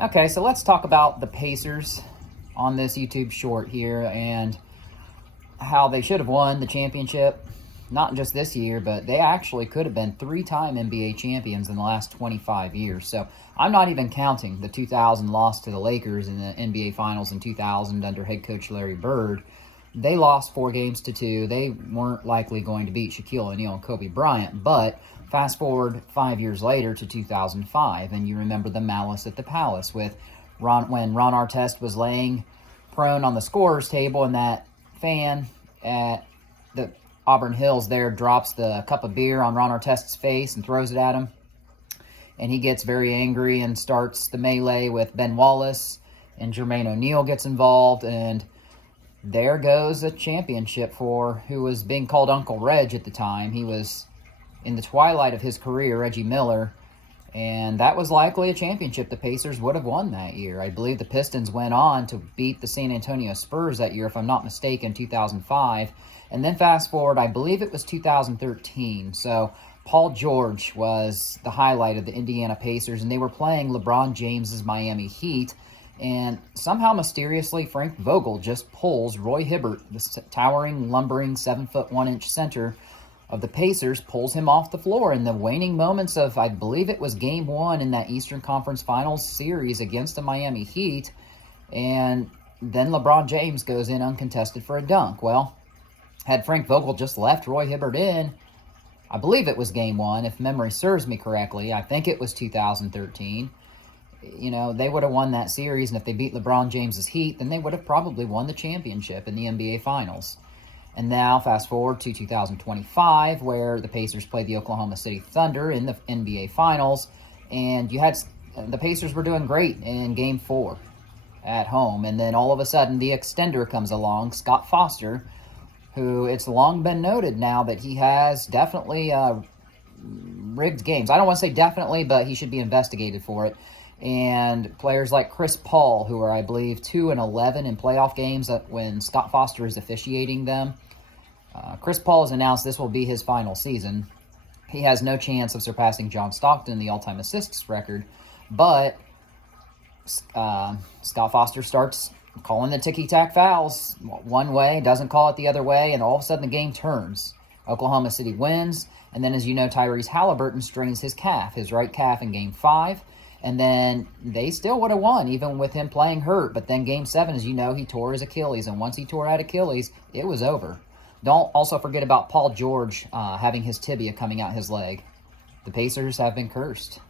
Okay, so let's talk about the Pacers on this YouTube short here and how they should have won the championship. Not just this year, but they actually could have been three-time NBA champions in the last 25 years. So I'm not even counting the 2000 loss to the Lakers in the NBA Finals in 2000 under head coach Larry Bird. They lost 4-2. They weren't likely going to beat Shaquille O'Neal and Kobe Bryant, but fast forward 5 years later to 2005, and you remember the malice at the Palace with when Ron Artest was laying prone on the scorer's table, and that fan at the Auburn Hills there drops the cup of beer on Ron Artest's face and throws it at him. And he gets very angry and starts the melee with Ben Wallace, and Jermaine O'Neal gets involved, and there goes a championship for who was being called Uncle Reg at the time. He was in the twilight of his career, Reggie Miller, and that was likely a championship the Pacers would have won that year. I believe the Pistons went on to beat the San Antonio Spurs that year, if I'm not mistaken, 2005. And then fast forward, I believe it was 2013. So Paul George was the highlight of the Indiana Pacers, and they were playing LeBron James's Miami Heat. And somehow, mysteriously, Frank Vogel just pulls Roy Hibbert, the towering, lumbering 7'1" center of the Pacers, pulls him off the floor in the waning moments of, I believe it was Game 1 in that Eastern Conference Finals series against the Miami Heat. And then LeBron James goes in uncontested for a dunk. Well, had Frank Vogel just left Roy Hibbert in, I believe it was Game 1, if memory serves me correctly. I think it was 2013. They would have won that series, and if they beat LeBron James's Heat, then they would have probably won the championship in the NBA Finals. And now, fast forward to 2025, where the Pacers played the Oklahoma City Thunder in the NBA Finals, and you had the Pacers were doing great in Game 4 at home, and then all of a sudden the extender comes along, Scott Foster, who it's long been noted now that he has definitely rigged games. I don't want to say definitely, but he should be investigated for it. And players like Chris Paul, who are, I believe, 2-11 in playoff games when Scott Foster is officiating them. Chris Paul has announced this will be his final season. He has no chance of surpassing John Stockton, the all-time assists record. But Scott Foster starts calling the ticky-tack fouls one way, doesn't call it the other way, and all of a sudden the game turns. Oklahoma City wins, and then, as you know, Tyrese Halliburton strains his right calf in Game 5. And then they still would have won, even with him playing hurt. But then Game 7, as you know, he tore his Achilles. And once he tore out Achilles, it was over. Don't also forget about Paul George having his tibia coming out his leg. The Pacers have been cursed.